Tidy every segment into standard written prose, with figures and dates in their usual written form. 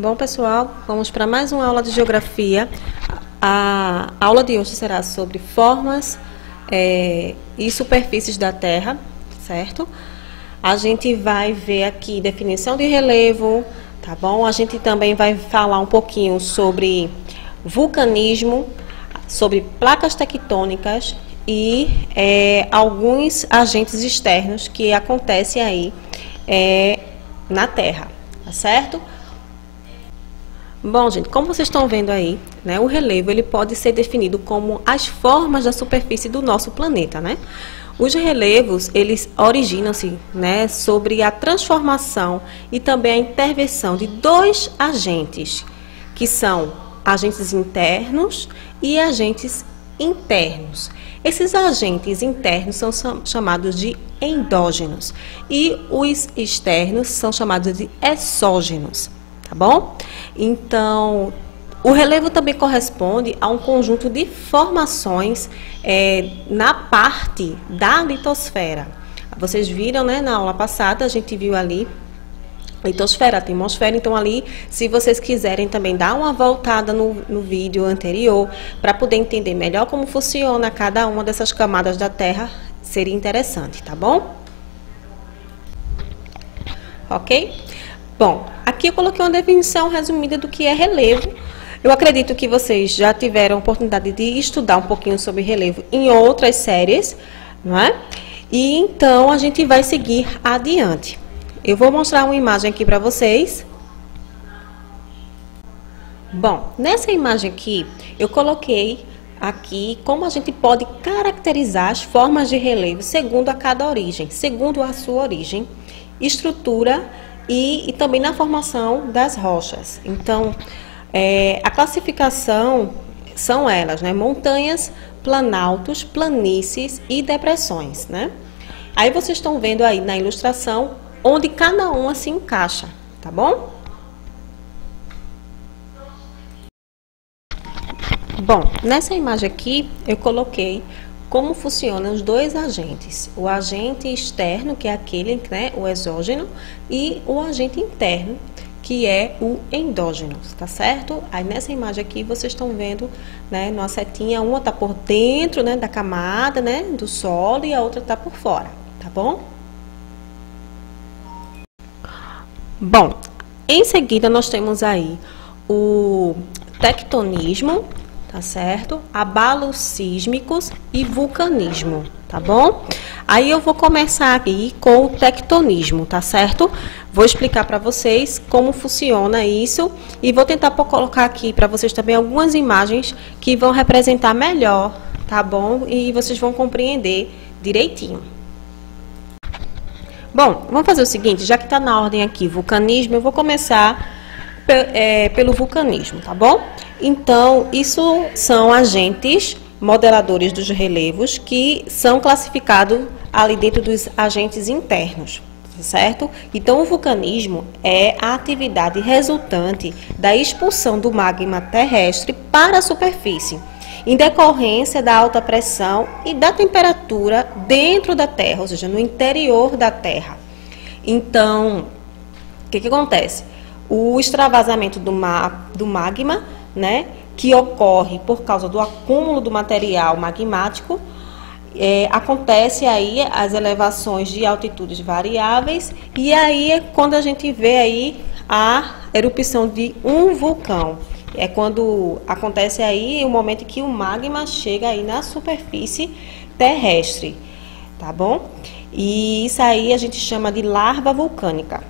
Bom, pessoal, vamos para mais uma aula de geografia. A aula de hoje será sobre formas e superfícies da Terra, certo? A gente vai ver aqui definição de relevo, tá bom? A gente também vai falar um pouquinho sobre vulcanismo, sobre placas tectônicas e alguns agentes externos que acontecem aí na Terra, tá certo? Bom, gente, como vocês estão vendo aí, né, o relevo ele pode ser definido como as formas da superfície do nosso planeta, né? Os relevos, eles originam-se, né, sobre a transformação e também a intervenção de dois agentes, que são agentes internos e agentes internos. Esses agentes internos são chamados de endógenos e os externos são chamados de exógenos. Tá bom? Então, o relevo também corresponde a um conjunto de formações na parte da litosfera. Vocês viram, né, na aula passada, a gente viu ali a litosfera, a atmosfera. Então, ali, se vocês quiserem também dar uma voltada no vídeo anterior, para poder entender melhor como funciona cada uma dessas camadas da Terra, seria interessante, tá bom? Ok? Bom, aqui eu coloquei uma definição resumida do que é relevo. Eu acredito que vocês já tiveram a oportunidade de estudar um pouquinho sobre relevo em outras séries, não é? E então a gente vai seguir adiante. Eu vou mostrar uma imagem aqui para vocês. Bom, nessa imagem aqui, eu coloquei aqui como a gente pode caracterizar as formas de relevo segundo a cada origem, segundo a sua origem, estrutura e também na formação das rochas. Então, a classificação são elas, né? Montanhas, planaltos, planícies e depressões, né? Aí vocês estão vendo aí na ilustração onde cada uma se encaixa, tá bom? Bom, nessa imagem aqui eu coloquei como funcionam os dois agentes, o agente externo, que é aquele, né, o exógeno, e o agente interno, que é o endógeno, tá certo? Aí nessa imagem aqui vocês estão vendo, né, numa setinha, uma tá por dentro, né, da camada, né, do solo, e a outra tá por fora, tá bom? Bom, em seguida nós temos aí o tectonismo, tá certo? Abalos sísmicos e vulcanismo, tá bom? Aí eu vou começar aqui com o tectonismo, tá certo? Vou explicar para vocês como funciona isso e vou tentar colocar aqui para vocês também algumas imagens que vão representar melhor, tá bom? E vocês vão compreender direitinho. Bom, vamos fazer o seguinte, já que está na ordem aqui vulcanismo, eu vou começar pelo vulcanismo, tá bom? Então, isso são agentes modeladores dos relevos que são classificados ali dentro dos agentes internos, certo? Então, o vulcanismo é a atividade resultante da expulsão do magma terrestre para a superfície, em decorrência da alta pressão e da temperatura dentro da Terra, ou seja, no interior da Terra. Então, o que acontece? O extravasamento do magma, né, que ocorre por causa do acúmulo do material magmático, acontece aí as elevações de altitudes variáveis, e aí é quando a gente vê aí a erupção de um vulcão. É quando acontece aí o momento que o magma chega aí na superfície terrestre, tá bom? E isso aí a gente chama de larva vulcânica,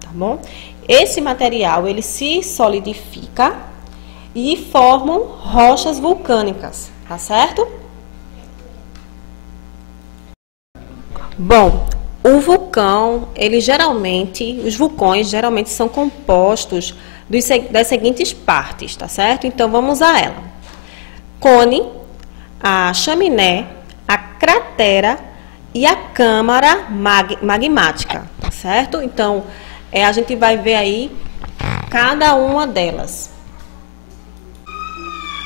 tá bom? Esse material, ele se solidifica e formam rochas vulcânicas, tá certo? Bom, o vulcão, os vulcões geralmente são compostos das seguintes partes, tá certo? Então, vamos a ela. Cone, a chaminé, a cratera e a câmara magmática, tá certo? Então, a gente vai ver aí cada uma delas.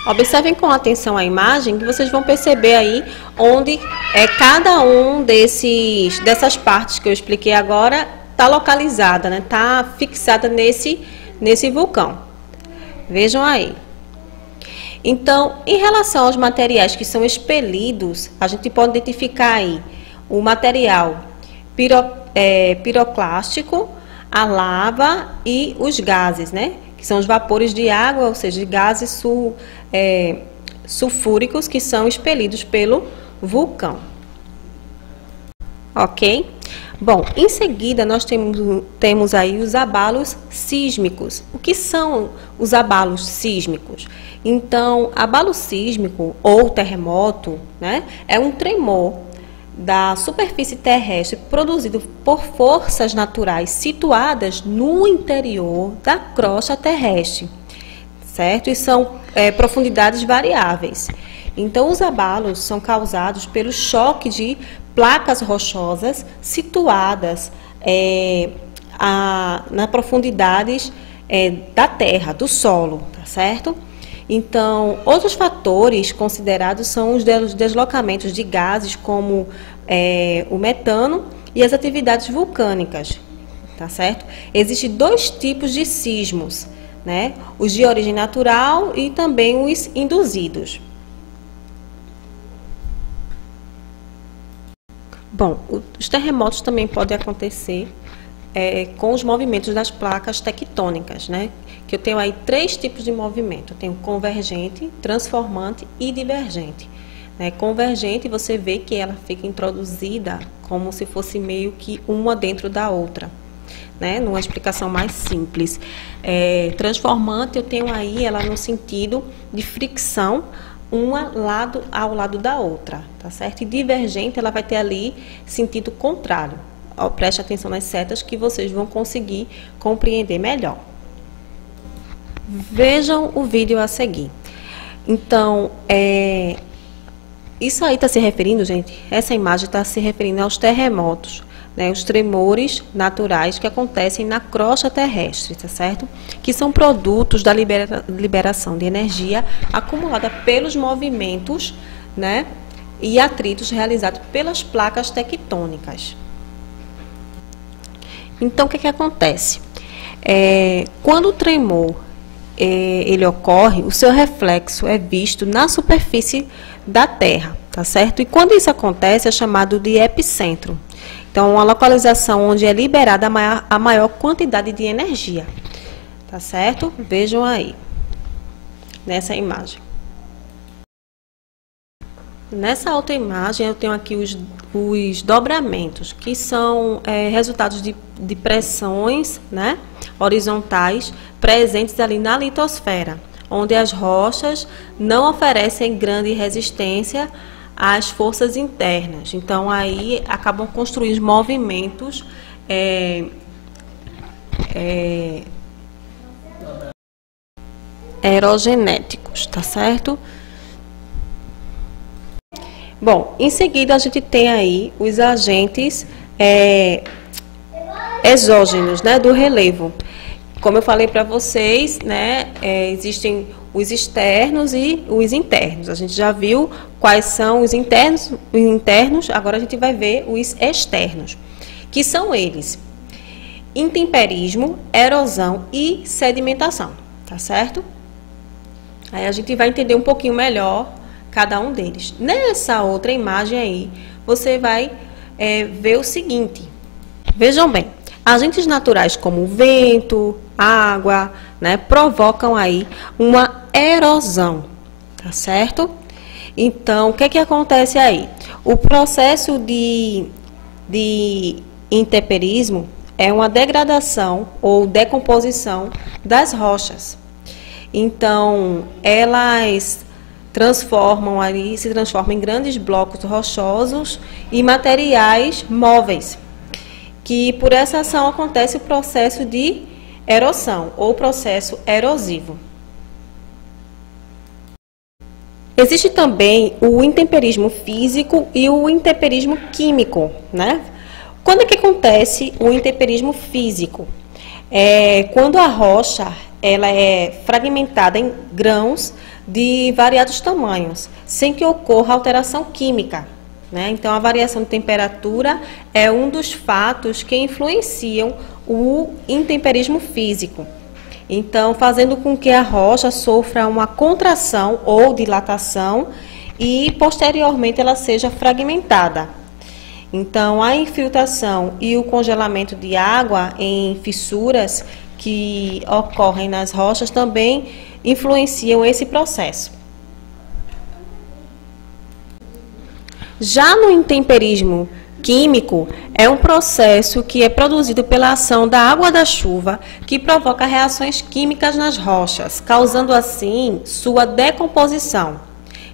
Observem com atenção a imagem que vocês vão perceber aí onde cada um dessas partes que eu expliquei agora está localizada, né? Está fixada nesse vulcão. Vejam aí. Então, em relação aos materiais que são expelidos, a gente pode identificar aí o material piroclástico, a lava e os gases, né? Que são os vapores de água, ou seja, gases sulfúricos que são expelidos pelo vulcão. Ok? Bom, em seguida nós temos aí os abalos sísmicos. O que são os abalos sísmicos? Então, abalo sísmico ou terremoto, né, é um tremor da superfície terrestre produzido por forças naturais situadas no interior da crosta terrestre, certo? E são profundidades variáveis. Então, os abalos são causados pelo choque de placas rochosas situadas nas profundidades da terra, do solo, tá certo? Então, outros fatores considerados são os deslocamentos de gases, como o metano e as atividades vulcânicas, tá certo? Existem dois tipos de sismos, né? Os de origem natural e também os induzidos. Bom, os terremotos também podem acontecer com os movimentos das placas tectônicas, né? Que eu tenho aí 3 tipos de movimento. Eu tenho convergente, transformante e divergente. Convergente, você vê que ela fica introduzida como se fosse meio que uma dentro da outra, né? Numa explicação mais simples. Transformante, eu tenho aí ela no sentido de fricção, uma ao lado da outra, tá certo? E divergente, ela vai ter ali sentido contrário. Preste atenção nas setas que vocês vão conseguir compreender melhor. Vejam o vídeo a seguir. Então, isso aí está se referindo, gente, essa imagem está se referindo aos terremotos, né, os tremores naturais que acontecem na crosta terrestre, tá certo? Que são produtos da liberação de energia acumulada pelos movimentos, né, e atritos realizados pelas placas tectônicas. Então, o que acontece? Quando o tremor ele ocorre, o seu reflexo é visto na superfície da Terra, tá certo? E quando isso acontece, é chamado de epicentro. Então, uma localização onde é liberada a maior quantidade de energia, tá certo? Vejam aí, nessa imagem. Nessa outra imagem, eu tenho aqui os dobramentos, que são resultados de pressões, né, horizontais presentes ali na litosfera, onde as rochas não oferecem grande resistência às forças internas. Então, aí acabam construindo movimentos aerogenéticos, tá certo? Bom, em seguida a gente tem aí os agentes exógenos, né, do relevo. Como eu falei para vocês, né, existem os externos e os internos. A gente já viu quais são os internos, agora a gente vai ver os externos, que são eles: intemperismo, erosão e sedimentação, tá certo? Aí a gente vai entender um pouquinho melhor cada um deles. Nessa outra imagem aí, você vai ver o seguinte. Vejam bem, agentes naturais como o vento, água, né, provocam aí uma erosão, tá certo? Então, o que que acontece aí? O processo de intemperismo é uma degradação ou decomposição das rochas. Então, elas se transformam em grandes blocos rochosos e materiais móveis, que por essa ação acontece o processo de erosão ou processo erosivo. Existe também o intemperismo físico e o intemperismo químico, né? Quando é que acontece o intemperismo físico? Quando a rocha ela é fragmentada em grãos de variados tamanhos, sem que ocorra alteração química, né? Então, a variação de temperatura é um dos fatos que influenciam o intemperismo físico. Então, fazendo com que a rocha sofra uma contração ou dilatação e, posteriormente, ela seja fragmentada. Então, a infiltração e o congelamento de água em fissuras que ocorrem nas rochas também influenciam esse processo. Já no intemperismo químico, é um processo que é produzido pela ação da água da chuva, que provoca reações químicas nas rochas, causando assim sua decomposição.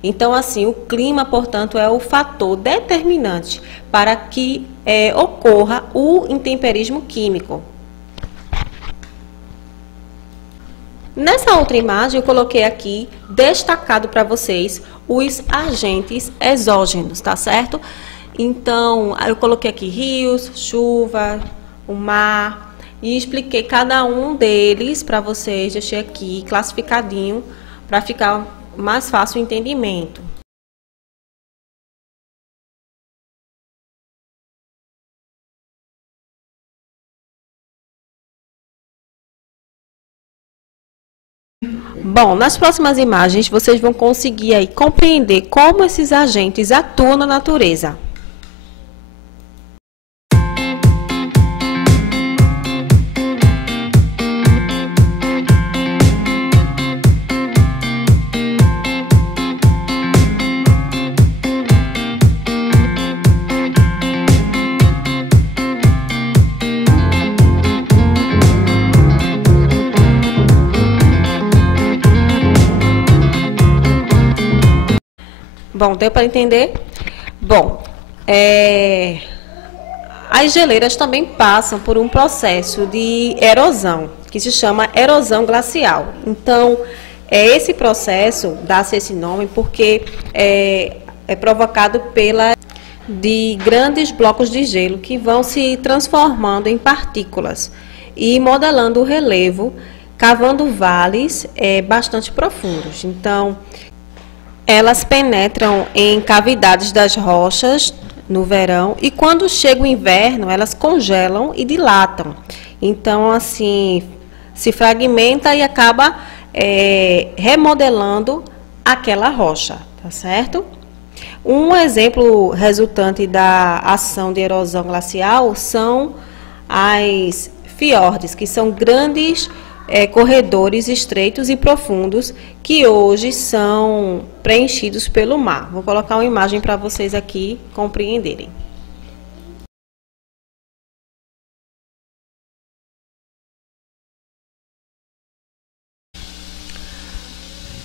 Então, assim, o clima, portanto, é o fator determinante para que ocorra o intemperismo químico. Nessa outra imagem, eu coloquei aqui, destacado para vocês, os agentes exógenos, tá certo? Então, eu coloquei aqui rios, chuva, o mar, e expliquei cada um deles para vocês, deixei aqui classificadinho, para ficar mais fácil o entendimento. Bom, nas próximas imagens vocês vão conseguir aí compreender como esses agentes atuam na natureza. Bom, deu para entender? Bom, as geleiras também passam por um processo de erosão, que se chama erosão glacial. Então, esse processo dá-se esse nome porque é provocado de grandes blocos de gelo que vão se transformando em partículas e modelando o relevo, cavando vales bastante profundos. Então, elas penetram em cavidades das rochas no verão e quando chega o inverno, elas congelam e dilatam. Então, assim, se fragmenta e acaba remodelando aquela rocha, tá certo? Um exemplo resultante da ação de erosão glacial são as fiordes, que são grandes corredores estreitos e profundos que hoje são preenchidos pelo mar. Vou colocar uma imagem para vocês aqui compreenderem.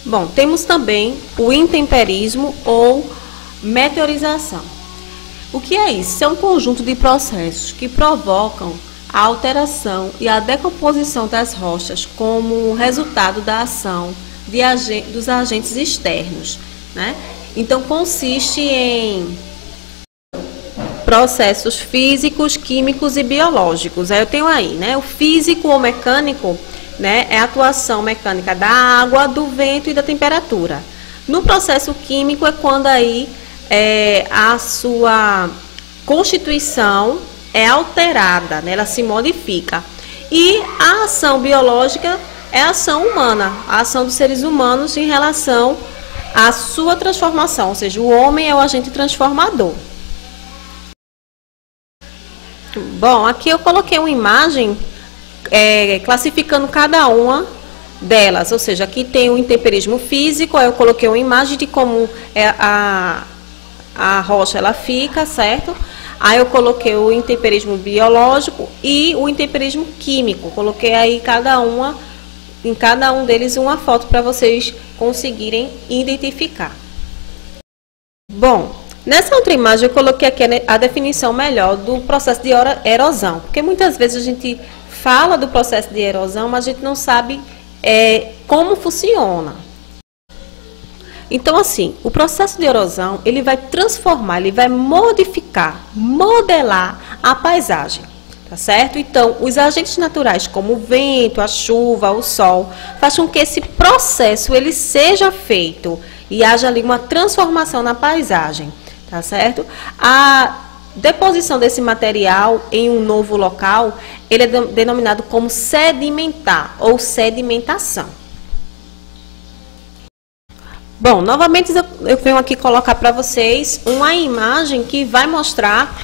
Bom, temos também o intemperismo ou meteorização. O que é isso? É um conjunto de processos que provocam a alteração e a decomposição das rochas como resultado da ação dos agentes externos, né? Então, consiste em processos físicos, químicos e biológicos. Aí eu tenho aí, né? O físico ou mecânico, né? É a atuação mecânica da água, do vento e da temperatura. No processo químico é quando aí a sua constituição é alterada, né? Ela se modifica. E a ação biológica é a ação humana, a ação dos seres humanos em relação à sua transformação, ou seja, o homem é o agente transformador. Bom, aqui eu coloquei uma imagem classificando cada uma delas, ou seja, aqui tem o intemperismo físico, aí eu coloquei uma imagem de como a rocha ela fica, certo? Aí eu coloquei o intemperismo biológico e o intemperismo químico. Coloquei aí em cada um deles uma foto para vocês conseguirem identificar. Bom, nessa outra imagem eu coloquei aqui a definição melhor do processo de erosão, porque muitas vezes a gente fala do processo de erosão, mas a gente não sabe como funciona. Então, assim, o processo de erosão, ele vai transformar, ele vai modificar, modelar a paisagem, tá certo? Então, os agentes naturais, como o vento, a chuva, o sol, fazem com que esse processo, ele seja feito e haja ali uma transformação na paisagem, tá certo? deposição desse material em um novo local, ele é denominado como sedimentar ou sedimentação. Bom, novamente eu venho aqui colocar para vocês uma imagem que vai mostrar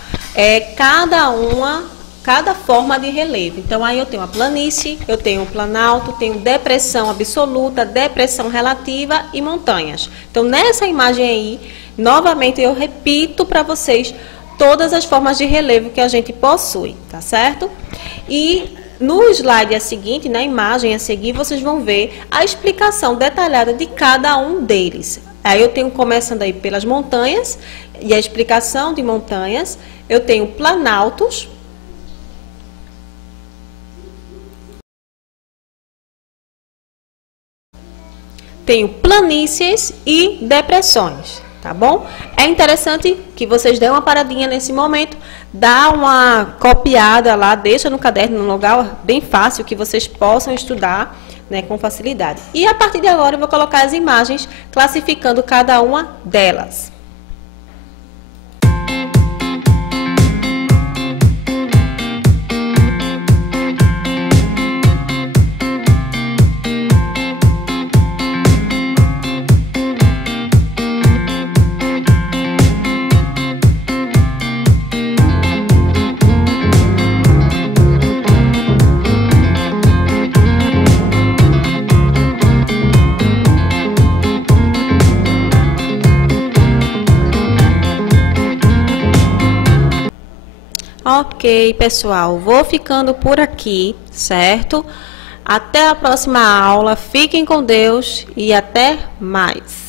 cada forma de relevo. Então, aí eu tenho a planície, eu tenho o planalto, tenho depressão absoluta, depressão relativa e montanhas. Então, nessa imagem aí, novamente eu repito para vocês todas as formas de relevo que a gente possui, tá certo? E no slide a seguinte, na imagem a seguir, vocês vão ver a explicação detalhada de cada um deles. Aí eu tenho, começando aí pelas montanhas, e a explicação de montanhas, eu tenho planaltos, tenho planícies e depressões, tá bom? É interessante que vocês dêem uma paradinha nesse momento, dá uma copiada lá, deixa no caderno, num lugar bem fácil, que vocês possam estudar, né, com facilidade. E a partir de agora eu vou colocar as imagens, classificando cada uma delas. Ok, pessoal, vou ficando por aqui, certo? Até a próxima aula, fiquem com Deus e até mais!